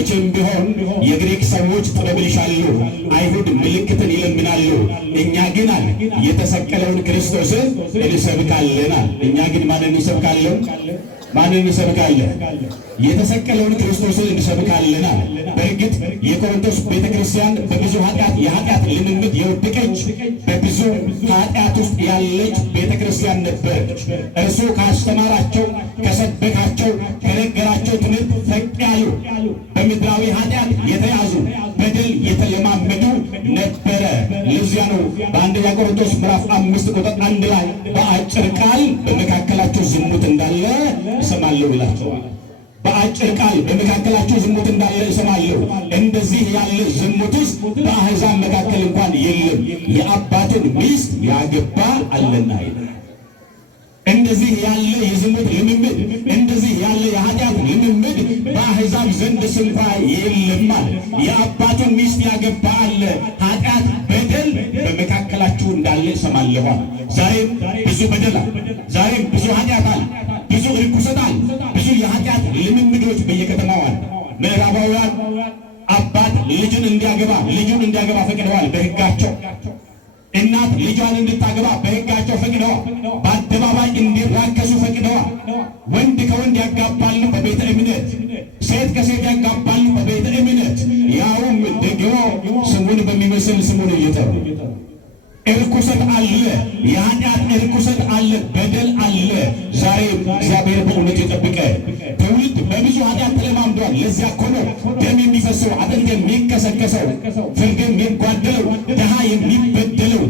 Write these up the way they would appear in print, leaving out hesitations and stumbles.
መቼም ቢሆን የግሪክ ሰዎች ጥበብን ይሻሉ፣ አይሁድ ምልክትን ይለምናሉ። እኛ ግን አለ የተሰቀለውን ክርስቶስን እንሰብካለን። እኛ ግን ማንን እንሰብካለን? ማንን እንሰብካለን? የተሰቀለውን ክርስቶስን እንሰብካለን። በእርግጥ የቆሮንቶስ ቤተክርስቲያን በብዙ የኃጢአት ልምምድ የወደቀች በብዙ ኃጢአት ውስጥ ያለች ቤተክርስቲያን ነበረች። እርሱ ካስተማራቸው፣ ከሰበካቸው፣ ከነገራቸው ትምህርት ፈቅ ያሉ በምድራዊ ኃጢአት የተያዙ በደል የተለማመዱ ነበረ። ለዚያ ነው በአንደኛ ቆሮንቶስ ምዕራፍ 5 ቁጥር 1 ላይ በአጭር ቃል በመካከላቸው ዝሙት እንዳለ እሰማለሁ ይላቸዋል። በአጭር ቃል በመካከላቸው ዝሙት እንዳለ እሰማለሁ። እንደዚህ ያለ ዝሙትስ በአሕዛብ መካከል እንኳን የለም፣ የአባትን ሚስት ያገባ አለና ይላል። እንደዚህ ያለ የዝሙት ልምምድ፣ እንደዚህ ያለ የኃጢአት ልምምድ በአሕዛብ ዘንድ ስንኳ የለም። የአባቱን ሚስት ያገባ አለ። ኃጢአት፣ በደል በመካከላችሁ እንዳለ እሰማለሁ። ዛሬም ብዙ በደል አለ። ዛሬም ብዙ ኃጢአት አለ። ብዙ ርኩሰት አለ። ብዙ የኃጢአት ልምምዶች በየከተማው አለ። ምዕራባውያን አባት ልጁን እንዲያገባ ፈቅደዋል በሕጋቸው። እናት ልጇን እንድታገባ በሕጋቸው ፈቅደዋል። በአደባባይ እንዲራከሱ ፈቅደዋል። ወንድ ከወንድ ያጋባሉ በቤተ እምነት፣ ሴት ከሴት ያጋባሉ በቤተ እምነት፣ ያውም ደግሞ ስሙን በሚመስል ስሙን እየጠሩ እርኩሰት አለ። የኃጢአት እርኩሰት አለ። በደል አለ። ዛሬም እግዚአብሔር በእውነት የጠብቀ ትውልድ በብዙ ኃጢአት ተለማምዷል። ለዚያ እኮ ነው ደም የሚፈሰው፣ አጥንት የሚከሰከሰው፣ ፍርድ የሚጓደለው፣ ድሃ የሚበደለው፣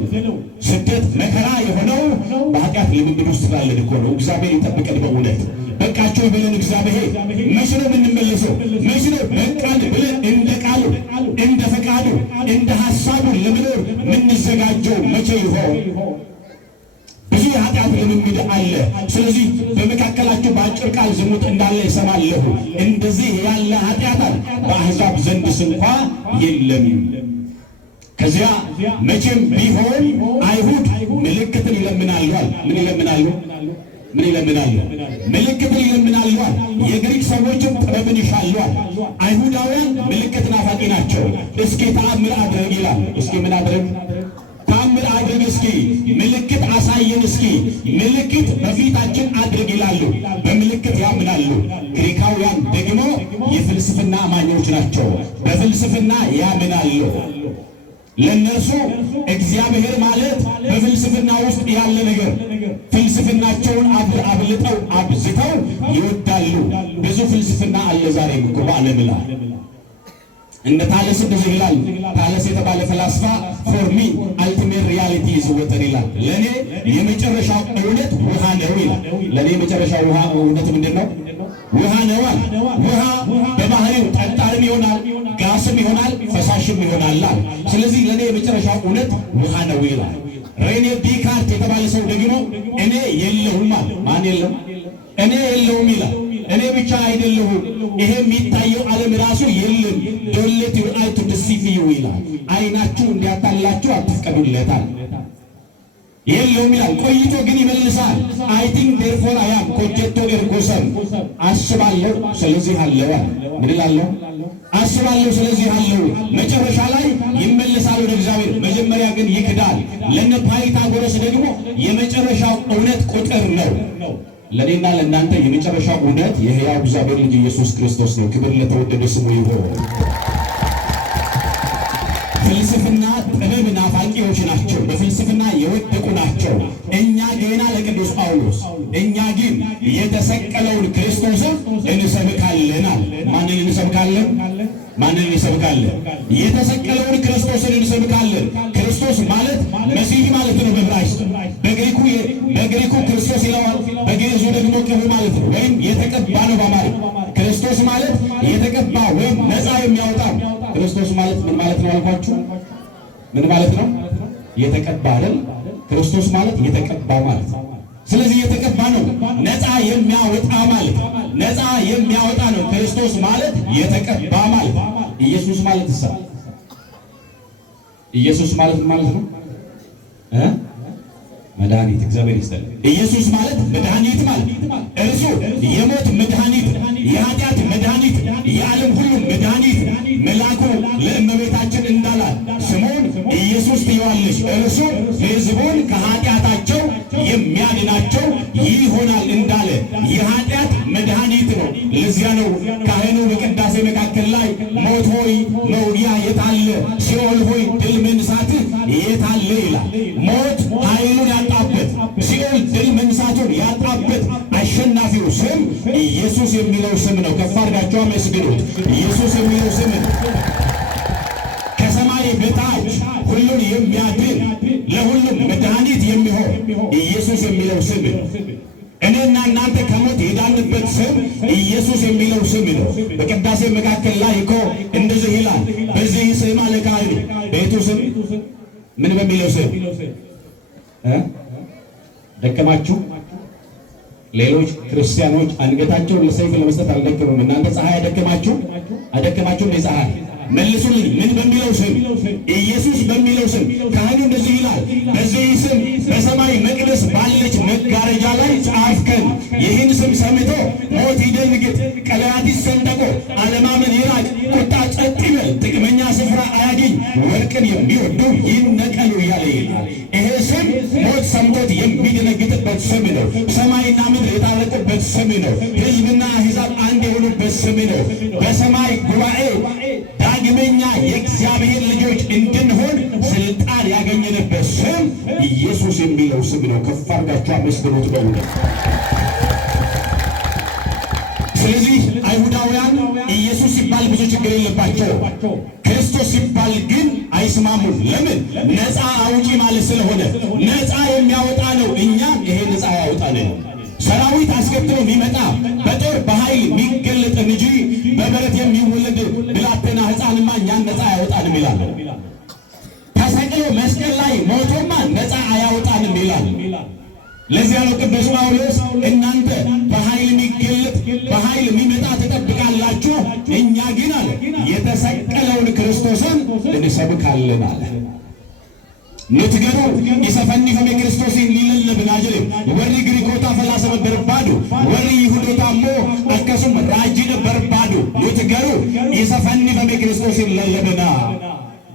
ስደት መከራ የሆነው በኃጢአት ልምምድ ውስጥ ስላለን እኮ ነው። እግዚአብሔር ይጠብቀን በእውነት። በቃቸው ብለን እግዚአብሔር መቼ ነው የምንመለሰው? መቼ ነው በቃል ብለን እንደ ቃሉ እንደ ፈቃዱ እንደ ሐሳቡ ለመኖር የምንዘጋጀው መቼ ይሆን? ብዙ የኃጢአት ልምምድ አለ። ስለዚህ በመካከላቸው በአጭር ቃል ዝሙት እንዳለ ይሰማለሁ። እንደዚህ ያለ ኃጢአት አለ በአሕዛብ ዘንድ ስንኳ የለም። ከዚያ መቼም ቢሆን አይሁድ ምልክትን ይለምናሉ። ምን ይለምናሉ? ምን ይለምናሉ? ምልክትን ይለምናሉ። የግሪክ ሰዎችም ጥበብን ይሻሉ። አይሁዳውያን ምልክት ናፋቂ ናቸው። እስኪ ተአምር አድርግ ይላል። እስኪ ምን አድርግ? ተአምር አድርግ፣ እስኪ ምልክት አሳየን፣ እስኪ ምልክት በፊታችን አድርግ ይላሉ። በምልክት ያምናሉ። ግሪካውያን ደግሞ የፍልስፍና አማኞች ናቸው። በፍልስፍና ያምናሉ። ለነሱ እግዚአብሔር ማለት በፍልስፍና ውስጥ ያለ ነገር፣ ፍልስፍናቸውን አብልጠው አብዝተው ይወዳሉ። ብዙ ፍልስፍና አለ ዛሬም እኮ በዓለም ላይ። እንደ ታለስ እንደዚህ ይላል። ታለስ የተባለ ፈላስፋ ፎር ሚ አልቲሜት ሪያሊቲ ኢዝ ወተር ይላል። ለኔ የመጨረሻው እውነት ውሃ ነው ይላል። ለኔ የመጨረሻው ውሃ እውነት ምንድነው? ውሃ ነው። ውሃ በባህሪው ጠጣርም ይሆናል፣ ጋስም ይሆናል፣ ፈሳሽም ይሆናል። ስለዚህ ለኔ የመጨረሻው እውነት ውሃ ነው ይላል። ሬኔ ዲካርት የተባለ ሰው ደግሞ እኔ የለሁም አለ። ማን የለም? እኔ የለሁም ይላል። እኔ ብቻ አይደለሁም፣ ይሄ የሚታየው ዓለም ራሱ የለም። ዶንት ሌት ዩር አይ ቱ ዲሲቭ ዩ ይላል። አይናችሁ እንዲያታልላችሁ አትፍቀዱለታል። የለውም ይላል። ቆይቶ ግን ይመልሳል። አይ ቲንክ ዴርፎር አይ አም ኮጀቶ ኤርጎሰም፣ አስባለሁ ስለዚህ አለው። ምን እላለሁ? አስባለሁ ስለዚህ አለው። መጨረሻ ላይ ይመለሳል ወደ እግዚአብሔር። መጀመሪያ ግን ይክዳል። ለነ ፓይታጎረስ ደግሞ የመጨረሻው እውነት ቁጥር ነው። ለኔና ለእናንተ የመጨረሻው እውነት የሕያው እግዚአብሔር ልጅ ኢየሱስ ክርስቶስ ነው። ክብር ለተወደደ ስሙ ይሁን። ፍልስፍና ጥበብ ናፋቂዎች ናቸው። በፍልስፍና የወደቁ ናቸው። እኛ ገና ለቅዱስ ጳውሎስ እኛ ግን የተሰቀለውን ክርስቶስን እንሰብካለናል። ማንን እንሰብካለን? ማንን እንሰብካለን? የተሰቀለውን ክርስቶስን እንሰብካለን። ክርስቶስ ማለት መሲህ ማለት ነው በዕብራይስጥ። በግሪኩ ክርስቶስ ይለዋል፣ በግዕዙ ደግሞ ቅቡ ማለት ነው፣ ወይም የተቀባ ነው በአማርኛ። ክርስቶስ ማለት የተቀባ ወይም ነፃ የሚያወጣ። ክርስቶስ ማለት ምን ማለት ነው አልኳችሁ? ምን ማለት ነው? የተቀባ አይደል? ክርስቶስ ማለት የተቀባ ማለት ነው። ስለዚህ የተቀባ ነው፣ ነፃ የሚያወጣ ማለት፣ ነፃ የሚያወጣ ነው። ክርስቶስ ማለት የተቀባ ማለት። ኢየሱስ ማለት ኢየሱስ ማለት ማለት ነው መድኃኒት እግዚአብሔር ይስጠን። ኢየሱስ ማለት መድኃኒት ማለት እርሱ የሞት መድኃኒት፣ የኃጢአት መድኃኒት፣ የዓለም ሁሉ መድኃኒት። መልአኩ ለእመቤታችን እንዳላት ስሙን ኢየሱስ ትይዋለሽ፣ እርሱ ሕዝቡን ከኃጢአታቸው የሚያድናቸው ይሆናል እንዳለ የኃጢአት መድኃኒት ነው። ለዚያ ነው ካህኑ በቅዳሴ መካከል ላይ ሞት ሆይ መውጊያ የታለ፣ ሲኦል ሆይ ድል መንሳትህ የታለ ይላል። ሞት ኃይሉን ያጣበት፣ ሲኦል ድል መንሳቱን ያጣበት አሸናፊው ስም ኢየሱስ የሚለው ስም ነው። ከፍ አድርጋችሁ አመስግኑት። ኢየሱስ የሚለው ስም ከሰማይ በታች ሁሉን የሚያድን ለሁሉም መድኃኒት የሚሆን ኢየሱስ የሚለው ስም እኔና እናንተ ከሞት የዳንበት ስም ኢየሱስ የሚለው ስም ነው። በቅዳሴ መካከል ላይ እኮ እንደዚህ ይላል፣ በዚህ ስም አለ ካህኑ ቤቱ ስም ምን በሚለው ስም ደከማችሁ። ሌሎች ክርስቲያኖች አንገታቸውን ለሰይፍ ለመስጠት አልደከሙም። እናንተ ፀሐይ አደከማችሁ ፀሐይ መልሱልኝ። ምን በሚለው ስም? ኢየሱስ በሚለው ስም። ካህኑ እንደዚህ ይላል፣ በዚህ ስም በሰማይ መቅደስ ባለች መጋረጃ ላይ ጻፍከን። ይህን ስም ሰምቶ ሞት ይደንግጥ፣ ቀለያት ይሰንጠቁ፣ አለማመን ይራቅ፣ ቁጣ ጸጥ ይበል፣ ጥቅመኛ ስፍራ አያገኝ፣ ወርቅን የሚወዱ ይነቀሉ እያለ ይላል። ይሄ ስም ሞት ሰምቶት የሚደነግጥበት ስም ነው። ሰማይና ምድር የታረቁበት ስም ነው። ሕዝብና አሕዛብ አንድ የሆኑበት ስም ነው። በሰማይ ጉባኤ ዳግመኛ የእግዚአብሔር ልጆች እንድንሆን ስልጣን ያገኘንበት ስም ኢየሱስ የሚለው ስም ነው። ከፍ አድርጋችሁ አመስግኑት በእውነት። ስለዚህ አይሁዳውያን ኢየሱስ ሲባል ብዙ ችግር የለባቸው፣ ክርስቶስ ሲባል ግን አይስማሙም። ለምን? ነፃ አውጪ ማለት ስለሆነ ነፃ የሚያወጣ ነው። እኛም ይሄ ነፃ ያወጣን ነው። ሰራዊት አስከትሎ የሚመጣ በጦር በኃይል የሚገለጥ እንጂ በበረት የሚወለድ ብላቴና ሕፃንማ እኛን ነፃ አያወጣንም ይላል። ተሰቅሎ መስቀል ላይ ሞቶማ ነፃ አያወጣንም ይላል። ለዚያ ነው ቅዱስ ጳውሎስ እናንተ በኃይል የሚገለጥ በኃይል የሚመጣ ትጠብቃላችሁ፣ እኛ ግን አለ የተሰቀለውን ክርስቶስን እንሰብካለን አለ። ንትገሩ ይሰፈኒ ከመ ክርስቶስ ሊለለብን አጅሬ ወሪ ግሪኮታ ፈላሰበ በርባዱ ወሪ ይሁዶታሞ አከሱም ራጂነ በርባዱ ንትገሩ ይሰፈኒ ከመ ክርስቶስ ሊለለብና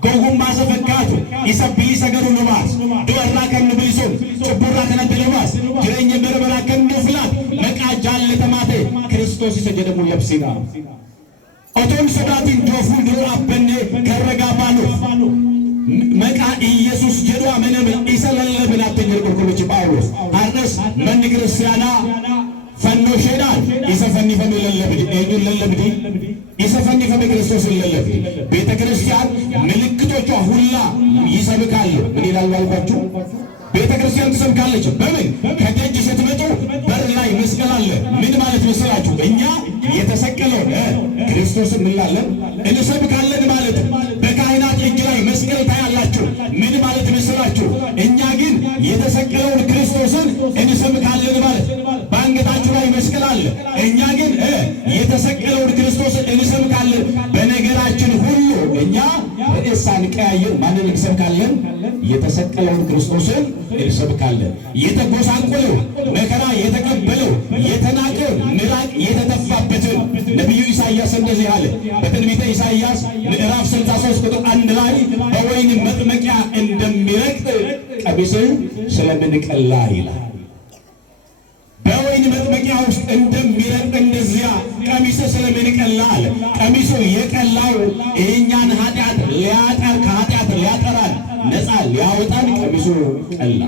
ጎጉማ ሰፈካቱ ይሰብሊ ሰገሩ ኑማስ ዶራ ከንብሊሶም ጭቡራ ከነደለማስ ጅረኛ በርበራ ከንፍላት መቃጃል ለተማተ ክርስቶስ ይሰጀደሙ ለብሲና ኦቶን ሰዳቲን ጆፉ ድሮ አበኔ ከረጋባሉ መቃ ኢየሱስ ጀዱ አመነም ይሰለለብና ተኝር ቆልቆሎች ጳውሎስ አርነስ መን ክርስቲያና ፈኖ ሸዳል ይሰፈኒ ፈሚለለብዲ ኤጁን ለለብዲ ይሰፈኒ ፈሚ ክርስቶስ ለለብዲ ቤተ ክርስቲያን ምልክቶቿ ሁላ ይሰብካሉ። ምን ይላል ባልኳችሁ? ቤተ ክርስቲያን ትሰብካለች። በምን? ከደጅ ስትመጡ በር ላይ መስቀል አለ። ምን ማለት መሰላችሁ? እኛ የተሰቀለውን ክርስቶስን እንላለን እንሰብካለን ማለት በካህናት እጅ ላይ መስቀል ታያላችሁ። ምን ማለት መሰላችሁ? እኛ ግን የተሰቀለውን ክርስቶስን እንሰብካለን ማለት በአንገታችሁ ላይ መስቀል አለ። እኛ ግን የተሰቀለውን ክርስቶስን እንሰብካለን። በነገራችን ሁሉ እኛ ርዕስ አንቀያየር። ማንን እንሰብካለን? የተሰቀለውን ክርስቶስን እንሰብካለን። የተጎሳቆለው መከራ የተቀበለው የተናቀው ምራቅ የተተፋበትን ነቢዩ ኢሳይያስ እንደዚህ አለ በትንቢተ ኢሳይያስ ምዕራፍ 63 ቁጥር 1 ላይ በወይን መጥመቂያ እንደሚረግጥ ቀሚስህ ስለምን ቀላ ይላል። በወይን መጥመቂያ ውስጥ እንደሚረግጥ እንደዚያ ቀሚስህ ስለምን ቀላ አለ። ቀሚሱ የቀላው የእኛን ኃጢአት ሊያጠር ከኃጢአት ሊያጠራን ነፃ ሊያወጣን ቀሚሱ ቀላ።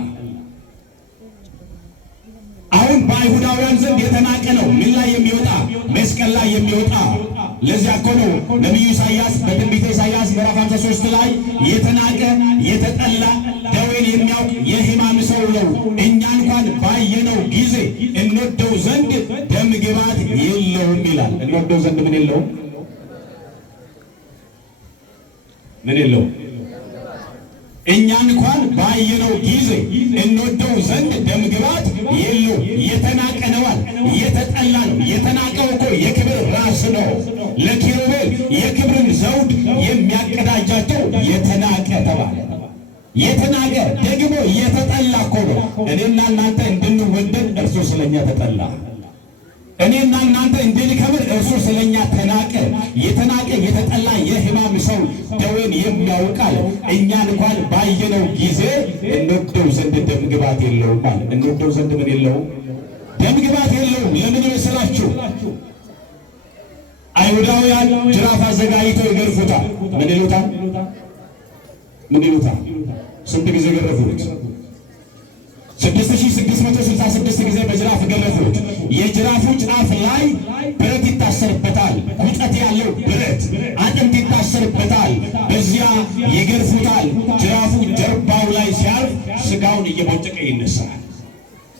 አሁን በአይሁዳውያን ዘንድ የተናቀ ነው። ምን ላይ የሚወጣ? መስቀል ላይ የሚወጣ። ለዚያ እኮ ነው ነቢዩ ኢሳይያስ በትንቢተ ኢሳይያስ ምዕራፍ 53 ላይ የተናቀ የተጠላ ደዌን የሚያውቅ የሕማም ሰው ነው፣ እኛ እንኳን ባየነው ጊዜ እንወደው ዘንድ ደም ግባት የለውም ይላል። እንወደው ዘንድ ምን የለውም? ምን የለውም? እኛ እንኳን ባየነው ጊዜ እንወደው ዘንድ ደም ግባት የለውም። የተናቀ ነዋል፣ የተጠላ ነው። የተናቀው እኮ የክብር ራስ ነው። ለኪሩቤል የክብርን ዘውድ የሚያቀዳጃቸው የተናቀ ተባለ። የተናቀ ደግሞ የተጠላ እኮ ነው። እኔና እናንተ እንድንወደድ እርሱ ስለኛ ተጠላ። እኔና እናንተ እንድንከብር እርሱ ስለኛ ተናቀ። የተናቀ የተጠላ የሕማም ሰው ደዌን የሚያውቃል። እኛን እንኳን ባየነው ጊዜ እንወደው ዘንድ ደምግባት የለውም ማለት። እንወደው ዘንድ ምን የለውም? ደምግባት የለውም። ለምን ይመስላችሁ? አይሁዳውያን ጅራፍ አዘጋጅተው ይገርፉታል። ምን ይሉታል? ምን ይሉታል? ስንት ጊዜ ገረፉት? 6666 ጊዜ በጅራፍ ገረፉት። የጅራፉ ጫፍ ላይ ብረት ይታሰርበታል። ጉጠት ያለው ብረት አጥንት ይታሰርበታል። በዚያ ይገርፉታል። ጅራፉ ጀርባው ላይ ሲያልፍ ስጋውን እየቦጨቀ ይነሳል።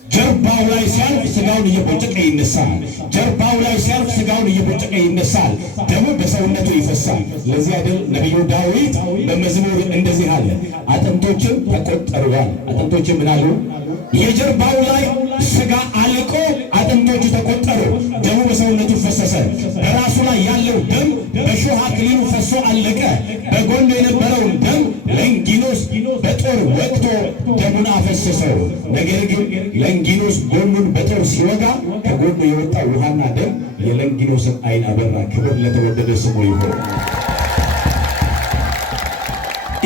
ጀርባው ላይ ሲያልፍ ስጋውን እየቦጨቀ ይነሳል። ጀርባው ላይ ሲያልፍ ስጋውን እየቦጨቀ ይነሳል። ደሙ በሰውነቱ ይፈሳል። ለዚህ አይደል ነቢዩ ዳዊት በመዝሙር እንደዚህ አለ፣ አጥንቶችም ተቆጠሩዋል። አጥንቶችም ምን አሉ? የጀርባው ላይ ስጋ አልቆ አጥንቶቹ ተቆጠሩ። ደሙ በሰውነቱ ፈሰሰ። በራሱ ላይ ያለው ደም በሾህ አክሊሉ ፈሶ አለቀ። በጎኑ የነበረውን ደም ለንጊኖስ በጦር ወቅቶ ደሙን አፈሰሰው። ነገር ግን ለንጊኖስ ጎኑን በጦር ሲወጋ ከጎኑ የወጣው ውሃና ደም የለንጊኖስን ዓይን አበራ። ክብር ለተወደደ ስሙ ይሁን።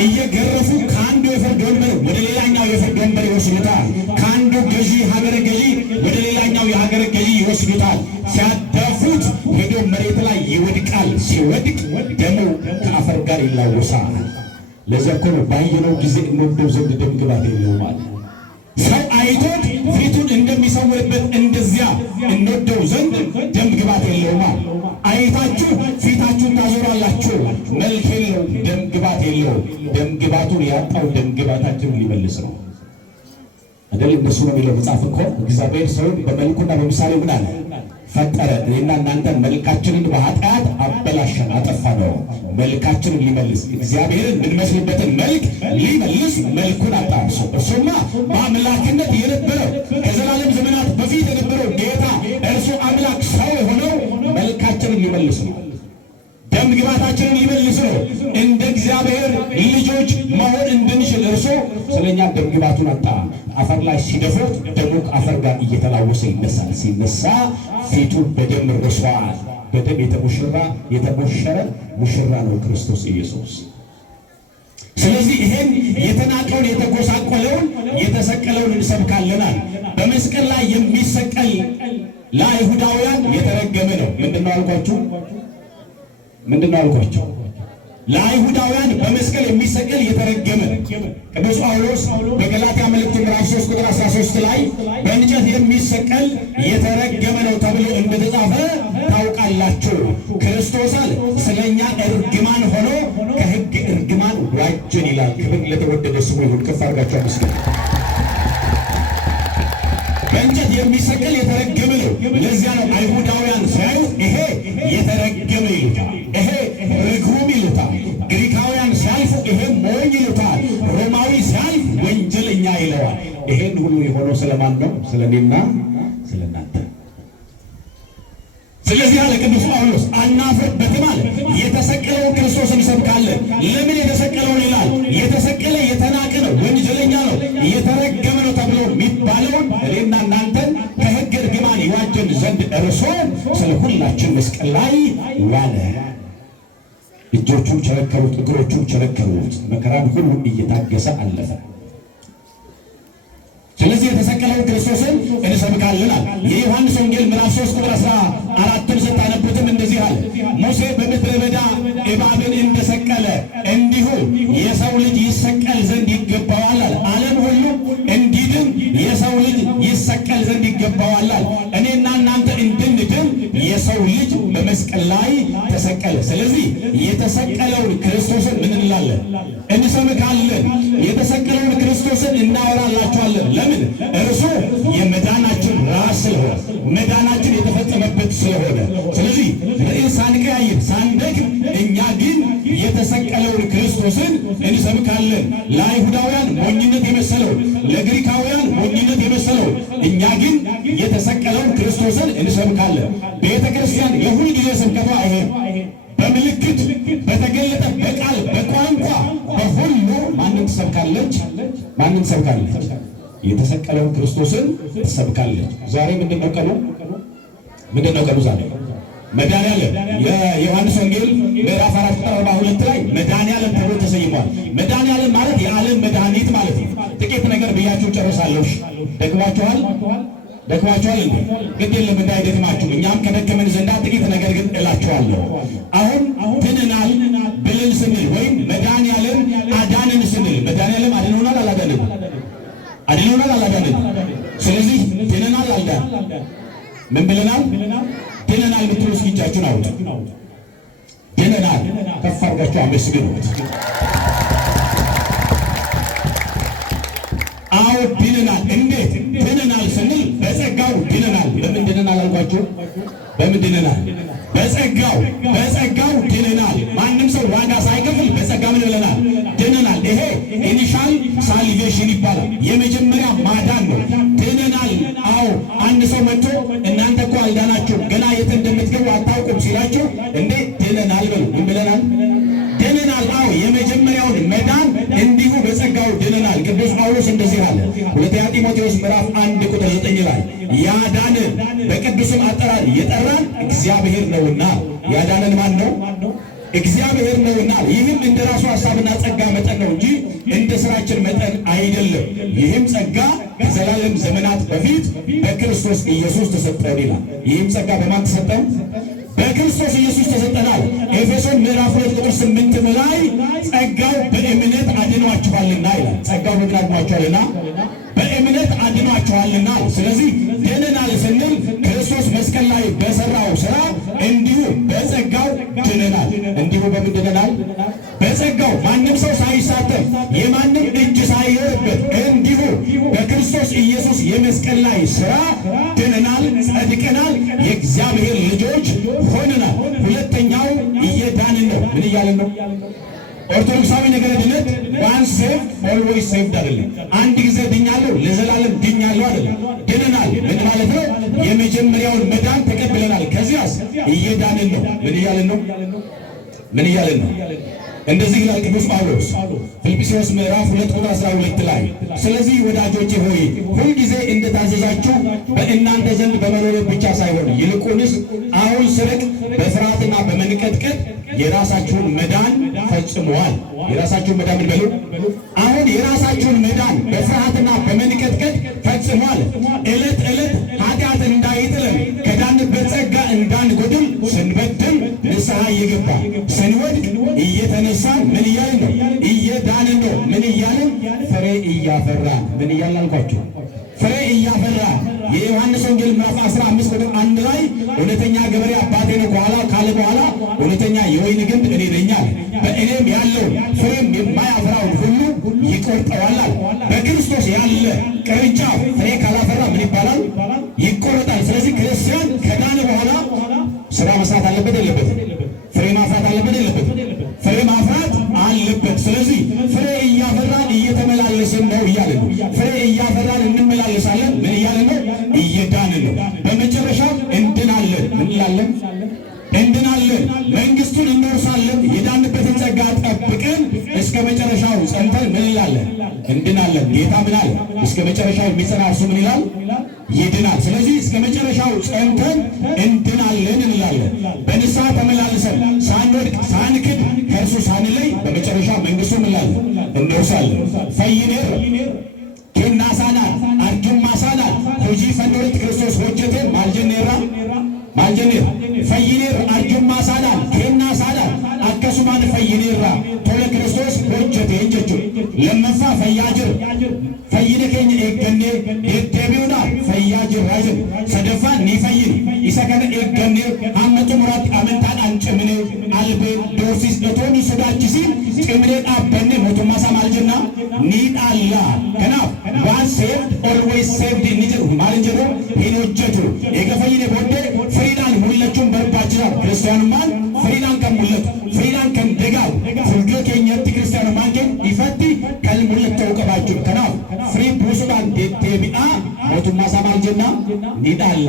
እየገረፉ ከአንዱ የፍርድ ወንበር ወደ ሌላኛው የፍርድ ወንበር ይወስዱታል። ከአንዱ ገዢ ሀገረ ገዢ ወደ ሌላኛው የሀገረ ገዢ ይወስዱታል። ሲያዳፉት ሄዶ መሬት ላይ ይወድቃል። ሲወድቅ ደሙ ከአፈር ጋር ይላወሳል። ለዚያ እኮ ነው ባየነው ጊዜ እንወደው ዘንድ ደም ግባት የለውም ማለት። ሰው አይቶት ፊቱን እንደሚሰውርበት እንደዚያ እንወደው ዘንድ ደም ግባት የለውም ማለት። አይታችሁ ፊታችሁን ታዞራላችሁ። መልክ የለው፣ ደም ግባት የለው። ደም ግባቱን ያጣው ደም ግባታችንን ሊመልስ ነው አይደል? እንደሱ ነው የሚለው መጽሐፍ እኮ። እግዚአብሔር ሰውን በመልኩና በምሳሌው ምን አለ? ፈጠረ። እኔና እናንተ መልካችንን በኃጢአት አበላሸን፣ አጠፋ ነው። መልካችንን ሊመልስ እግዚአብሔርን የምንመስልበትን መልክ ሊመልስ መልኩን አጣ። እርሱማ በአምላክነት የነበረው ከዘላለም ዘመናት በፊት የነበረው ጌታ እርሱ አምላክ ሰው የሆነው መልካችንን ሊመልስ ነው። ደም ግባታችንን ሊመልስ ነው። እንደ እግዚአብሔር ልጆች መሆን እንድንችል እርሱ ስለኛ ደም ግባቱን አጣ። አፈር ላይ ሲደፉት ደሙ ከአፈር ጋር እየተላወሰ ይነሳል። ሲነሳ ፊቱ በደም ርሷል። በደም የተሞሸረ ሙሽራ ነው ክርስቶስ ኢየሱስ። ስለዚህ ይሄን የተናቀውን የተጎሳቆለውን የተሰቀለውን እንሰብካለናል። በመስቀል ላይ የሚሰቀል ለአይሁዳውያን የተረገመ ነው። ምንድነው አልኳችሁ? ምንድነው አልኳችሁ? ለአይሁዳውያን በመስቀል የሚሰቀል የተረገመ። ቅዱስ ጳውሎስ በገላትያ መልእክቱ ምዕራፍ 3 ቁጥር 13 ላይ በእንጨት የሚሰቀል የተረገመ ነው ተብሎ እንደተጻፈ ታውቃላችሁ። ክርስቶስ አለ ስለኛ እርግማን ሆኖ ከሕግ እርግማን ዋጀን ይላል። ክብር ለተወደደ ስሙ ይሁን። ከፍ አድርጋችሁ አመስግኑ። በእንጨት የሚሰቀል የተረገመ ነው። ለዚያ ነው አይሁዳውያን ሲያዩ ይሄ የተረገመ ይሉታል፣ ይሄ ርጉም ይሉታል። ግሪካውያን ሲያልፉ ይሄ ሞኝ ይሉታል። ሮማዊ ሲያልፍ ወንጀለኛ ይለዋል። ይሄን ሁሉ የሆነው ስለማን ነው? ስለኔና ስለናንተ። ስለዚህ አለ ቅዱስ ጳውሎስ አናፍርበትም አለ። የተሰቀለውን ክርስቶስን እንሰብካለን። ለምን የተሰቀለውን ይላል? የተሰቀለ የተናቀ ነው፣ ወንጀለኛ ነው፣ የተረገመ ነው ተብሎ የሚባለውን እኔና እናንተን ከሕግ እርግማን ይዋጀን ዘንድ እርሱ ስለ ሁላችን መስቀል ላይ ዋለ። እጆቹን ቸነከሩት፣ እግሮቹን ቸነከሩት። መከራን ሁሉ እየታገሰ አለፈ። ስለዚህ የተሰቀለውን ክርስቶስን እንሰብካለናል። የዮሐንስ ወንጌል ምዕራፍ 3 ቁጥር 14 ስታነቡትም እንደዚህ አለ። ሙሴ በምድረ በዳ እባብን እንደሰቀለ እንዲሁ የሰው ልጅ ይሰቀል ዘንድ ይገባዋል አለ። ዓለም ሁሉ እንዲድን የሰው ልጅ ይሰቀል ዘንድ ይገባዋል አለ። እኔና እናንተ እንድንድን የሰው ልጅ በመስቀል ላይ ተሰቀለ። ስለዚህ የተሰቀለውን ክርስቶስን ምን እንላለን? እንሰብካለን። የተሰቀለውን ክርስቶስን እናወራላችኋለን። ለምን? እርሱ የመዳናችን ራስ ስለሆነ፣ መዳናችን የተፈጸመበት ስለሆነ። ስለዚህ ርዕስ ሳንቀያይር ሳንደክም እኛ ግን የተሰቀለውን ክርስቶስን እንሰብካለን። ለአይሁዳውያን ሞኝነት የመሰለው፣ ለግሪካውያን ሞኝነት የመሰለው፣ እኛ ግን የተሰቀለውን ክርስቶስን እንሰብካለን። ቤተ ክርስቲያን የሁል ጊዜ ስብከቷ ይሄ በምልክት በተገለጠ በቃል በቋንቋ በሁሉ ማንን ትሰብካለች? ማንን ሰብካለች? የተሰቀለውን ክርስቶስን ሰብካለች። ዛሬ ምንድነው ቀኑ? ምንድነው ቀኑ ዛሬ? መድኃኒዓለም የዮሐንስ ወንጌል ምዕራፍ 4 ቁጥር 42 ላይ መድኃኒዓለም ተብሎ ተሰይሟል። መድኃኒዓለም ማለት የዓለም መድኃኒት ማለት ነው። ጥቂት ነገር ብያችሁ ጨርሳለሁ። ደግማችኋል እንዴ? ግድ የለም እንዳይደክማችሁ፣ እኛም ከደከመን ዘንዳ ጥቂት ነገር ግን እላችኋለሁ። አሁን ድነናል ብለን ስንል ወይም መድኃኒዓለም አዳነን ስንል መድኃኒዓለም አድኖናል አላዳነንም? አድኖናል አላዳነንም? ስለዚህ ድነናል አልዳን ምን ብለናል? ድነናል ብትሉ እስኪ እጃችሁን አውጡ። ድነናል ከፍ አድርጋችሁ አመስግኑት። አዎ ድነናል። እንዴት ድነናል ስንል በጸጋው ድነናል። በምን ድነናል አልኳችሁ? በምን ድነናል? በጸጋው ድነናል። ማንም ሰው ዋጋ ሳይከፍል በጸጋ ምን ብለናል? ድነናል። ይሄ ኢኒሻል ሳልቬሽን ይባላል። የመጀመሪያ ማዳን ነው። ድነናል። አዎ አንድ ሰው መጥቶ እናንተ እኮ አልዳናችሁም ገና የት እንደምትገቡ አታውቁም ሲላችሁ እንዴ ድነናል በሉ። ምን ብለናል? ድነናል። አዎ የመጀመሪያውን መዳን እንዲሁ በጸጋው ድነናል። ቅዱስ ጳውሎስ እንደዚህ አለ። ሁለተኛ ጢሞቴዎስ ምዕራፍ 1 ቁጥር 9 ላይ ያዳነን በቅዱስም አጠራር የጠራን እግዚአብሔር ነውና። ያዳነን ማን ነው? እግዚአብሔር ነውና። ይህም እንደ ራሱ ሐሳብና ጸጋ መጠን ነው እንጂ እንደ ስራችን መጠን አይደለም። ይህም ጸጋ ከዘላለም ዘመናት በፊት በክርስቶስ ኢየሱስ ተሰጠን ይላል። ይህም ጸጋ በማን ተሰጠን? በክርስቶስ ኢየሱስ ተሰጠናል። ኤፌሶን ምዕራፍ 2 ቁጥር 8 ላይ ጸጋው በእምነት አድኗችኋልና ይላል። ጸጋው በምን አድኗችኋልና? በእምነት አድኗችኋልና። ስለዚህ ድነናል ስንል ክርስቶስ መስቀል ላይ በሰራው ስራ እንዲሁ በጸጋው ድነናል። እንዲሁ በምን ድነናል? በጸጋው ማንም ሰው ሳይሳተፍ የማንም እጅ ሳይኖርበት እንዲሁ በክርስቶስ ኢየሱስ የመስቀል ላይ ስራ ድነናል፣ ጸድቀናል፣ የእግዚአብሔር ልጆች ሆነናል። ሁለተኛው እየዳንን ነው። ምን እያለን ነው? ኦርቶዶክሳዊ ነገረ ድነት ዋን ሴቭ ኦልዌይስ ሴቭድ አይደለም። አንድ ጊዜ ድኛለሁ ለዘላለም ድኛለሁ አይደለም። ድነናል ምን ማለት ነው? የመጀመሪያውን መዳን ተቀብለናል። ከዚያስ እየዳንን ነው። ምን እያለን ነው? ምን እያለን ነው? እንደዚህ ይላል ቅዱስ ጳውሎስ ፊልጵስዩስ ምዕራፍ 2 ቁጥር 12 ላይ ስለዚህ ወዳጆቼ ሆይ ሁልጊዜ እንደታዘዛችሁ በእናንተ ዘንድ በመኖር ብቻ ሳይሆን ይልቁንስ አሁን ስርቅ በፍርሃትና በመንቀጥቀጥ የራሳችሁን መዳን ፈጽመዋል። የራሳችሁን መዳን ምን በሉ? አሁን የራሳችሁን መዳን በፍርሃትና በመንቀጥቀጥ ፈጽመዋል። ዕለት ዕለት ኃጢአት እንዳይጥለን ከዳንበት ጸጋ እንዳንጎድል ስንበድል ንስሐ እየገባ ስንወድቅ እየተነሳን ምን እያልን ነው? እየዳንን ነው። ምን እያልን? ፍሬ እያፈራን። ምን እያልን አልኳችሁ? ፍሬ እያፈራን። የዮሐንስ ወንጌል ምዕራፍ 15 ቁጥር 1 ላይ እውነተኛ ገበሬ አባቴ ነው ከኋላ ካለ በኋላ እውነተኛ የወይን ግንድ እኔ ነኝ አለ። በእኔም ያለውን ፍሬም የማያፈራውን ሁሉ ይቆርጠዋል አለ። በክርስቶስ ያለ ቅርንጫፍ ፍሬ ካላፈራ ምን ይባላል? ይቆረጣል። ስለዚህ ክርስቲያን ከዳነ በኋላ ስራ መስራት አለበት የለበትም? ፍሬ ማፍራት አለበት የለበትም? ፍሬ ማፍራት አለበት። ስለዚህ ፍሬ እያፈራን እየተመላለስን ነው እያለ ነው። ፍሬ እያፈራን እንመላለሳለን። ምን እያለ ነው? እየዳንን ነው። በመጨረሻ እንድናለን። ምን እንላለን? እንድናለን። መንግስቱን እንወርሳለን። የዳንበትን ጸጋ ጠብቀን እስከ መጨረሻው ጸንተን ምን እንላለን? እንድናለን። ጌታ ምን አለ? እስከ መጨረሻው የሚጸና እርሱ ምን ይላል? ይድናል። ስለዚህ እስከ መጨረሻው ጸንተን እንድናለን እንላለን። በንስሐ ተመላልሰን ሳንወድቅ ሳንክድ ከእርሱ ሳንለይ በመጨረሻ መንግስቱ ምን እንላለን? እንወርሳለን። ፈይኔር ኬናሳናል አርጁማሳናል ሆጂ ፈኖሪት ክርስቶስ ሆጀቴ ማልጀኔራ ፈይኔር አርጁማሳናል ኬናሳናል አከሱማን ፈይኔራ ቶለ ክርስቶስ ሆጀቴ እንጀቹ ለመፋ ፈያጅር ፈይነ ኬኝ ኤገኔ ደደቢውና ፈያጅር ራጅም ሰደፋን ኒፈይን ኢሰከነ ኤገኔ አመቱ ሙራት አመንታን አንጭምኔ አልቤ ዶርሲስ ለቶኒ ሶዳችሲ ጭምኔ አበኔ ሞቱማ ሳማልጅና ኒጣላ ከናፍ ዋን ሴቭድ ኦልዌይስ ሴቭድ እንጀሩ ማልንጀሩ ሂኖጀቱ ኤገፈይነ ቦዴ ፍሪዳን ሙለቹን በርባጅራል ክርስቲያኑማን ፍሪዳን ከሙለቱ ፍሪዳን ከንደጋው ፉልዶ ኬኘት ክርስቲያኑማን ኬ ይፈቲ ከልሙለተው ቀባችሁ ከናፍ ፍሪ ቡሱዳን ዴቢአ ሞቱማ ሳማልጅና ኒጣላ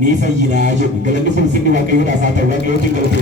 ኒፈይና ጀ ገለንፉል ፍኒ ዋቀዩ ዳፋተ ዋቀዩ ትንገለቴ